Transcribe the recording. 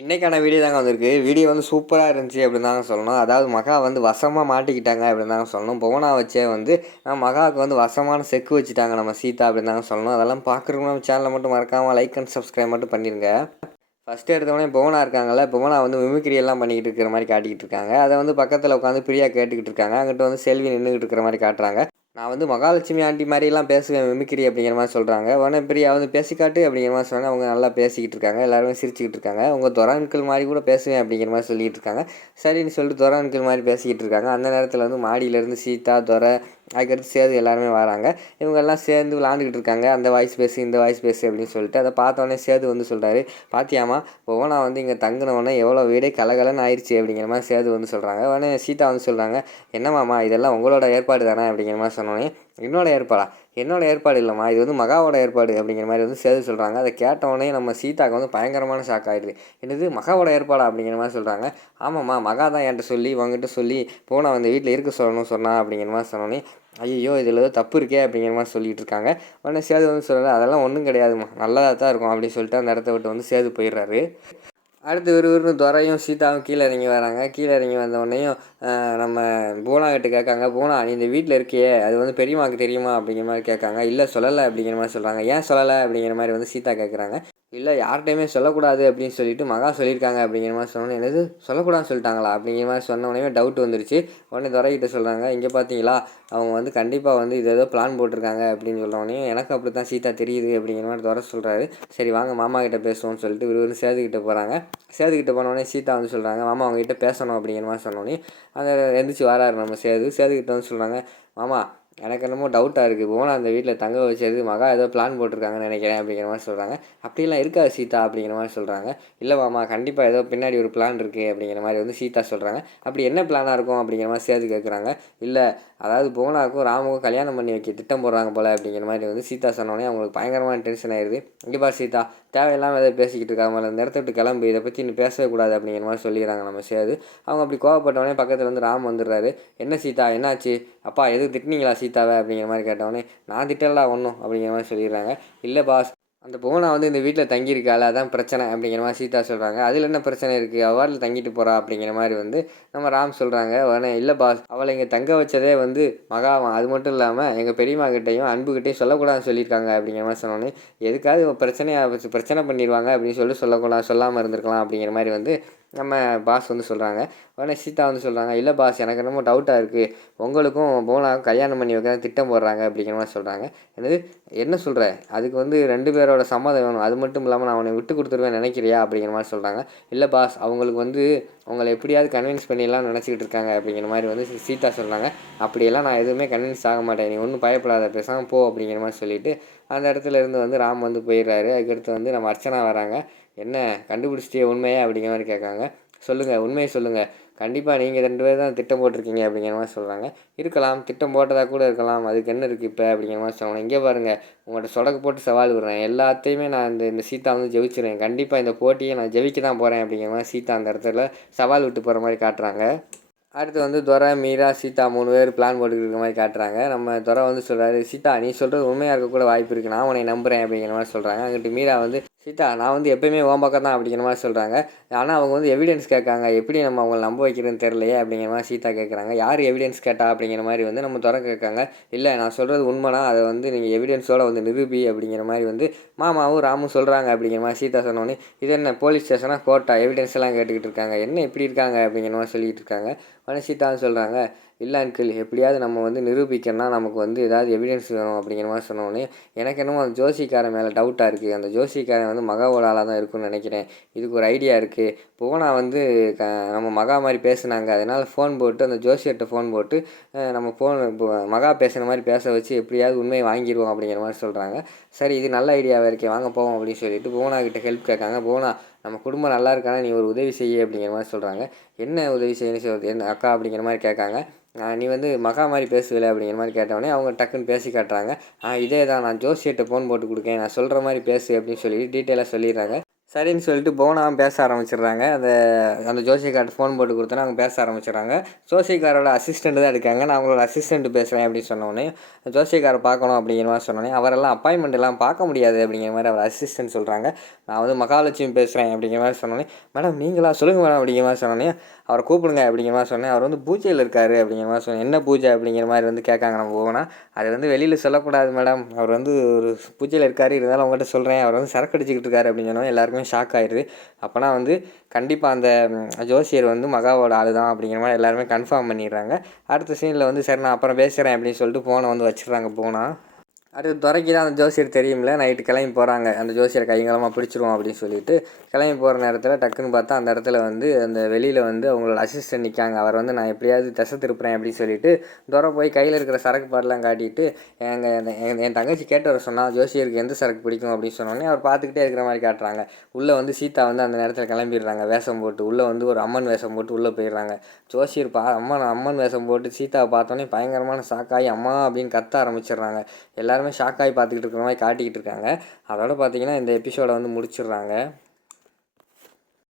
இன்றைக்கான வீடியோ தாங்க வந்திருக்கு. வீடியோ வந்து சூப்பராக இருந்துச்சு அப்படின்னு தாங்க சொல்லணும். அதாவது மகா வந்து வசமாக மாட்டிக்கிட்டாங்க அப்படின்னு தாங்க சொல்லணும். புவனா வச்சே வந்து மகாவுக்கு வந்து வசமான செக்கு வச்சுட்டாங்க நம்ம சீதா அப்படின்னு தாங்க சொல்லணும். அதெல்லாம் பார்க்குறவங்க நம்ம சேனலை மட்டும் மறக்காமல் லைக் அண்ட் சப்ஸ்கிரைப் மட்டும் பண்ணிடுங்க. ஃபஸ்ட்டு எடுத்தவொடனே புவனா இருக்காங்கல்ல, புவனா வந்து மிமிக்ரி எல்லாம் பண்ணிக்கிட்டு இருக்கிற மாதிரி காட்டிக்கிட்டு இருக்காங்க. அதை வந்து பக்கத்தில் உட்காந்து பிரியா கேட்டுக்கிட்டு இருக்காங்க. அங்கிட்ட வந்து செல்வி நின்றுக்கிட்டு இருக்கிற மாதிரி காட்டுறாங்க. நான் வந்து மகாலட்சுமி ஆண்டி மாதிரிலாம் பேசுவேன் மிமிக்ரி அப்படிங்கிற மாதிரி சொல்கிறாங்க. உடனே பிரியா வந்து பேசிக்காட்டு அப்படிங்கிற மாதிரி சொன்னாங்க. அவங்க நல்லா பேசிக்கிட்டு இருக்காங்க, எல்லாருமே சிரிச்சுக்கிட்டு இருக்காங்க. உங்கள் துரை அங்கிள் மாதிரி கூட பேசுவேன் அப்படிங்கிற மாதிரி சொல்லிகிட்டு இருக்காங்க. சரின்னு சொல்லிட்டு துரை அங்கிள் மாதிரி பேசிக்கிட்டு இருக்காங்க. அந்த நேரத்தில் வந்து மாடியிலேருந்து சீதா, துரை, அதுக்கடுத்து சேது எல்லாருமே வராங்க. இவங்கெல்லாம் சேர்ந்து விளாண்டுக்கிட்டு இருக்காங்க. அந்த வாய்ஸ் பேசு, இந்த வாய்ஸ் பேசு அப்படின்னு சொல்லிட்டு அதை பார்த்தோன்னே சேது வந்து சொல்கிறாரு, பாத்தியாமா புவனா வந்து இங்கே தங்கினவொடனே எவ்வளோ வீடே கலகலன்னு ஆயிடுச்சு அப்படிங்கிற மாதிரி சேது வந்து சொல்கிறாங்க. உடனே சீதா வந்து சொல்கிறாங்க, என்னமாம்மா இதெல்லாம் உங்களோட ஏற்பாடு தானே அப்படிங்கிற மாதிரி சொன்னோன்னே, என்னோட ஏற்பாடா? என்னோட ஏற்பாடு இல்லைம்மா, இது வந்து மகாவோட ஏற்பாடு அப்படிங்கிற மாதிரி வந்து சேது சொல்கிறாங்க. அதை கேட்டவொடனே நம்ம சீதாவுக்கு வந்து பயங்கரமான ஷாக் ஆகிடுது. என்னது மகாவோட ஏற்பாடா அப்படிங்கிற மாதிரி சொல்கிறாங்க. ஆமாம்மா, மகா தான் என்கிட்ட சொல்லி உங்ககிட்ட சொல்லி போனால் வந்து வீட்டில் இருக்க சொல்லணும் சொன்னா அப்படிங்கிற மாதிரி சொன்னோன்னே, ஐயோ இதில் ஏதோ தப்பு இருக்கே அப்படிங்கிற மாதிரி சொல்லிகிட்டு இருக்காங்க. உடனே சேது வந்து சொல்கிறாரு, அதெல்லாம் ஒன்றும் கிடையாதுமா, நல்லதாக தான் இருக்கும் அப்படின்னு சொல்லிட்டு அந்த இடத்த விட்டு வந்து சேது போயிடுறாரு. அடுத்து விறுவிறுன்னு துரையும் சீதாவும் கீழே இறங்கி வராங்க. கீழே இறங்கி வந்தோடனேயும் நம்ம பூனா கிட்ட கேட்காங்க, பூனா நீ இந்த வீட்டில் இருக்கியே அது வந்து பெரியம்மாவுக்கு தெரியுமா அப்படிங்கிற மாதிரி கேட்காங்க. இல்லை சொல்லலை அப்படிங்கிற மாதிரி சொல்கிறாங்க. ஏன் சொல்லலை அப்படிங்கிற மாதிரி வந்து சீதா கேட்குறாங்க. இல்லை யார்கிட்டையுமே சொல்லக்கூடாது அப்படின்னு சொல்லிட்டு மகா சொல்லியிருக்காங்க அப்படிங்கிற மாதிரி சொன்னோன்னே, என்னது சொல்லக்கூடாதுன்னு சொல்லிட்டாங்களா அப்படிங்கிற மாதிரி சொன்னோடனே டவுட் வந்துருச்சு. உடனே துரைக்கிட்ட சொல்கிறாங்க, இங்கே பார்த்தீங்களா அவங்க வந்து கண்டிப்பாக வந்து இது ஏதோ பிளான் போட்டிருக்காங்க அப்படின்னு சொல்கிறோடனே, எனக்கு அப்படி தான் சீதா தெரியுது அப்படிங்கிற மாதிரி துரை சொல்கிறாரு. சரி வாங்க மாமா கிட்ட பேசுவோம்னு சொல்லிட்டு விறுவிறு சேதுக்கிட்ட போகிறாங்க. சேதுக்கிட்ட போனோடனே சீதா வந்து சொல்கிறாங்க, மாமா அவங்ககிட்ட பேசணும் அப்படிங்கிற மாதிரி சொன்னோன்னே அந்த எந்திரிச்சு வராரு நம்ம சேதுக்கிட்ட வந்து சொல்கிறாங்க, மாமா எனக்கு என்னமோ டவுட்டாக இருக்குது, போனால் அந்த வீட்டில் தங்க வச்சது மகா ஏதோ பிளான் போட்டிருக்காங்கன்னு நினைக்கிறேன் அப்படிங்கிற மாதிரி சொல்கிறாங்க. அப்படிலாம் இருக்காது சீதா அப்படிங்கிற மாதிரி சொல்கிறாங்க. இல்லை மாமா கண்டிப்பாக ஏதோ பின்னாடி ஒரு பிளான் இருக்குது அப்படிங்கிற மாதிரி வந்து சீதா சொல்கிறாங்க. அப்படி என்ன பிளானாக இருக்கும் அப்படிங்கிற மாதிரி சேது கேட்குறாங்க. இல்லை அதாவது புவனாவுக்கும் ராமுக்கும் கல்யாணம் பண்ணி வைக்க திட்டம் போடுறாங்க போல் அப்படிங்கிற மாதிரி வந்து சீதா சொன்னோடனே அவங்களுக்கு பயங்கரமான டென்ஷன் ஆயிடுது. இங்கே பார் சீதா, தேவையில்லாமல் எதை பேசிக்கிட்டு இருக்காங்க, அந்த இடத்த விட்டு கிளம்பு, இதை பற்றி இன்னும் பேசவே கூடாது அப்படிங்கிற மாதிரி சொல்லிடுறாங்க நம்ம சேது. அவங்க அப்படி கோவப்பட்டவொடனே பக்கத்தில் வந்து ராம் வந்துடுறாரு. என்ன சீதா என்னாச்சு, அப்பா எதுக்கு திட்டினீங்களா சீதாவை அப்படிங்கிற மாதிரி கேட்டவொடனே, நான் திட்டலா ஒன்றும் அப்படிங்கிற மாதிரி சொல்லிடுறாங்க. இல்லை பாஸ், அந்த புவனா வந்து இந்த வீட்டில் தங்கியிருக்காள் அதான் பிரச்சனை அப்படிங்கிற மாதிரி சீதா சொல்கிறாங்க. அதில் என்ன பிரச்சனை இருக்குது, அவ்வாறில் தங்கிட்டு போகிறா அப்படிங்கிற மாதிரி வந்து நம்ம ராம் சொல்கிறாங்க. உடனே இல்லை பாஸ், அவளை இங்கே தங்க வச்சதே வந்து மகாவான், அது மட்டும் இல்லாமல் எங்கள் பெரியம்மா கிட்டையும் அன்புக்கிட்டையும் சொல்லக்கூடாதுன்னு சொல்லியிருக்காங்க அப்படிங்கிற மாதிரி சொன்னோன்னே, எதுக்காவது பிரச்சனை பண்ணிடுவாங்க அப்படின்னு சொல்லி சொல்லாமல் இருந்திருக்கலாம் அப்படிங்கிற மாதிரி வந்து நம்ம பாஸ் வந்து சொல்கிறாங்க. உடனே சீதா வந்து சொல்கிறாங்க, இல்லை பாஸ் எனக்கு என்னமோ டவுட்டாக இருக்குது, உங்களுக்கும் புவனாவுக்கும் கல்யாணம் பண்ணி வைக்க திட்டம் போடுறாங்க அப்படிங்கிற மாதிரி சொல்கிறாங்க. என்னது என்ன சொல்கிற, அதுக்கு வந்து 2 பேரோட சம்மதம் வேணும், அது மட்டும் இல்லாமல் நான் அவனை விட்டு கொடுத்துருவேன் நினைக்கிறியா அப்படிங்கிற மாதிரி சொல்கிறாங்க. இல்லை பாஸ், அவங்களுக்கு வந்து அவங்கள எப்படியாவது கன்வின்ஸ் பண்ணிடலாம்னு நினச்சிக்கிட்டு இருக்காங்க அப்படிங்கிற மாதிரி வந்து சீதா சொல்கிறாங்க. அப்படியெல்லாம் நான் எதுவுமே கன்வின்ஸ் ஆக மாட்டேன், நீ ஒன்றும் பயப்படாத, பேசாமல் போ அப்படிங்கிற மாதிரி சொல்லிவிட்டு அந்த இடத்துல இருந்து வந்து ராம் வந்து போயிடுறாரு. அதுக்கடுத்து வந்து நம்ம அர்ச்சனா வராங்க. என்ன கண்டுபிடிச்சிட்டே உண்மையே அப்படிங்கிற மாதிரி கேட்காங்க. சொல்லுங்கள் உண்மையை சொல்லுங்கள், கண்டிப்பாக நீங்கள் 2 பேர் தான் திட்டம் போட்டிருக்கீங்க அப்படிங்கிற மாதிரி சொல்கிறாங்க. இருக்கலாம், திட்டம் போட்டதாக கூட இருக்கலாம், அதுக்கு என்ன இருக்குது இப்போ அப்படிங்கிற மாதிரி சொல்லுவாங்க. இங்கே பாருங்கள், உங்கள்கிட்ட சொடக்கு போட்டு சவால் விடுறேன், எல்லாத்தையுமே நான் இந்த சீதா வந்து ஜெயிச்சிடுறேன், கண்டிப்பாக இந்த போட்டியை நான் ஜெயிக்க தான் போகிறேன் அப்படிங்கிற மாதிரி சீதா அந்த இடத்துல சவால் விட்டு போகிற மாதிரி காட்டுறாங்க. அடுத்து வந்து துரை, மீரா, சீதா 3 பேர் பிளான் போட்டுக்கிட்டு இருக்க மாதிரி காட்டுறாங்க. நம்ம துரை வந்து சொல்கிறாரு, சீதா நீ சொல்கிறது உண்மையாக இருக்க கூட வாய்ப்பு இருக்குது, நான் உன்னை நம்புகிறேன் அப்படிங்கிற மாதிரி சொல்கிறாங்க. அங்கிட்டு மீரா வந்து, சீதா நான் வந்து எப்போயுமே உன் பக்கம் தான் அப்படிங்கிற மாதிரி சொல்கிறாங்க. ஆனால் அவங்க வந்து எவிடன்ஸ் கேட்காங்க, எப்படி நம்ம அவங்களை நம்ப வைக்கிறதுன்னு தெரியலையே அப்படிங்கிற மாதிரி சீதா கேட்குறாங்க. யார் எவிடன்ஸ் கேட்டா அப்படிங்கிற மாதிரி வந்து நம்ம துரை கேட்காங்க. இல்லை நான் சொல்கிறது உண்மைனா அதை வந்து நீங்கள் எவிடன்ஸோடு வந்து நிரூபி அப்படிங்கிற மாதிரி வந்து மாமாவும் ராமும் சொல்கிறாங்க அப்படிங்கிற மாதிரி சீதா சொன்னோன்னே, இது என்ன போலீஸ் ஸ்டேஷனாக கோர்ட்டா, எவிடன்ஸ் எல்லாம் கேட்டுக்கிட்டு இருக்காங்க, என்ன இப்படி இருக்காங்க அப்படிங்கிற மாதிரி சொல்லிகிட்டு இருக்காங்க. உடனே சீதான்னு சொல்கிறாங்க, இல்லை அங்கிள் எப்படியாவது நம்ம வந்து நிரூபிக்கணும்னா நமக்கு வந்து ஏதாவது எவிடன்ஸ் வேணும் அப்படிங்கிற மாதிரி சொன்னோடனே, எனக்கு என்னமோ அந்த ஜோசிக்காரன் மேலே டவுட்டாக இருக்குது, அந்த ஜோசிக்காரன் வந்து மகாவோட ஆளாக தான் இருக்குன்னு நினைக்கிறேன், இதுக்கு ஒரு ஐடியா இருக்குது, புவனா வந்து நம்ம மகா மாதிரி பேசுனாங்க, அதனால் ஃபோன் போட்டு அந்த ஜோசியர்கிட்ட ஃபோன் போட்டு நம்ம மகா பேசுகிற மாதிரி பேச வச்சு எப்படியாவது உண்மையை வாங்கிடுவோம் அப்படிங்கிற மாதிரி சொல்கிறாங்க. சரி இது நல்ல ஐடியாவாக இருக்கே, வாங்க போவோம் அப்படின்னு சொல்லிட்டு புவனா கிட்ட ஹெல்ப் கேட்காங்க. புவனா நம்ம குடும்பம் நல்லா இருக்கானா, நீ ஒரு உதவி செய்ய அப்படிங்கிற மாதிரி சொல்கிறாங்க. என்ன உதவி செய்யணும் சொல்கிறது என்ன அக்கா அப்படிங்கிற மாதிரி கேட்காங்க. நீ வந்து மகா மாதிரி பேசுவில்லை அப்படிங்கிற மாதிரி கேட்டவொடனே அவங்க டக்குன்னு பேசி காட்டுறாங்க. இதே தான், நான் ஜோசியர்கிட்ட ஃபோன் போட்டு கொடுக்கேன், நான் சொல்கிற மாதிரி பேசு அப்படின்னு சொல்லி டீட்டெயிலாக சொல்லிடுறாங்க. சரின்னு சொல்லிட்டு புவனாவும் பேச ஆரம்பிச்சிடுறாங்க. அந்த ஜோசியக்கார்ட்ட ஃபோன் போட்டு கொடுத்தோன்னே அவங்க பேச ஆரம்பிச்சிடுறாங்க. ஜோசியக்காரோட அசிஸ்டண்ட் தான் இருக்காங்க. நான் அவங்களோட அசிஸ்டண்ட் பேசுகிறேன் அப்படின்னு சொன்னோடனே, ஜோசியக்காரை பார்க்கணும் அப்படிங்கிற மாதிரி சொன்னோடனே, அவரெல்லாம் அப்பாயின்மெண்ட் எல்லாம் பார்க்க முடியாது அப்படிங்கிற மாதிரி அவர் அசிஸ்டண்ட் சொல்கிறாங்க. நான் வந்து மகாலட்சுமி பேசுகிறேன் அப்படிங்கிற மாதிரி சொன்னோடனே, மேடம் நீங்களா சொல்லுங்கள் மேடம் அப்படிங்கிற மாதிரி சொன்னோடனே, அவரை கூப்பிடுங்க அப்படிங்கிற மாதிரி சொன்னேன். அவர் வந்து பூஜையில் இருக்கார் அப்படிங்கிற மாதிரி சொன்னேன். என்ன பூஜை அப்படிங்கிற மாதிரி வந்து கேட்காங்க நம்ம போனா. அது வந்து வெளியில் சொல்லக்கூடாது மேடம், அவர் வந்து ஒரு பூஜையில் இருக்கார், இருந்தாலும் அவங்ககிட்ட சொல்கிறேன், அவர் வந்து சரக்கு அடிச்சுக்கிட்டு இருக்காரு அப்படின்னு சொன்னோன்னே எல்லாருக்குமே ஷாக் ஆயிடுது. அப்போனா வந்து கண்டிப்பாக அந்த ஜோசியர் வந்து மகாவோட ஆள் தான் அப்படிங்கிற மாதிரி எல்லாருமே கன்ஃபார்ம் பண்ணிடுறாங்க. அடுத்த சீனில் வந்து சரி நான் அப்புறம் பேசுகிறேன் அப்படின்னு சொல்லிட்டு ஃபோனை வந்து வச்சிடுறாங்க போனால். அடுத்து துறைக்கு தான் அந்த ஜோசியர் தெரியும்ல, நைட்டு கிளம்பி போகிறாங்க. அந்த ஜோசியரை கையங்கலமாக பிடிச்சிருவோம் அப்படின்னு சொல்லிட்டு கிளம்பி போகிற நேரத்தில் டக்குன்னு பார்த்தா அந்த இடத்துல வந்து அந்த வெளியில் வந்து அவங்களோட அசிஸ்டன்ட் நிற்காங்க. அவர் வந்து நான் எப்படியாவது திசை திருப்புறேன் அப்படின்னு சொல்லிட்டு துறை போய் கையில் இருக்கிற சரக்கு பாட்டெலாம் காட்டிட்டு என் தங்கச்சி கேட்டு வர சொன்னால் ஜோசியருக்கு எந்த சரக்கு பிடிக்கும் அப்படின்னு சொன்னோடனே அவர் பார்த்துக்கிட்டே இருக்கிற மாதிரி காட்டுறாங்க. உள்ளே வந்து சீதா வந்து அந்த நேரத்தில் கிளம்பிடுறாங்க வேஷம் போட்டு. உள்ளே வந்து ஒரு அம்மன் வேஷம் போட்டு உள்ளே போயிடுறாங்க. ஜோசியர் அம்மன் வேஷம் போட்டு சீதாவை பார்த்தோன்னே பயங்கரமான ஷாக்காகி அம்மா அப்படின்னு கத்த ஆரம்பிச்சிடுறாங்க. எல்லாருமே ஷாக்காகி பார்த்துக்கிட்டு இருக்கிற மாதிரி காட்டிக்கிட்டு இருக்காங்க. அதோட பார்த்தீங்கன்னா இந்த எபிசோடை வந்து முடிச்சிடுறாங்க.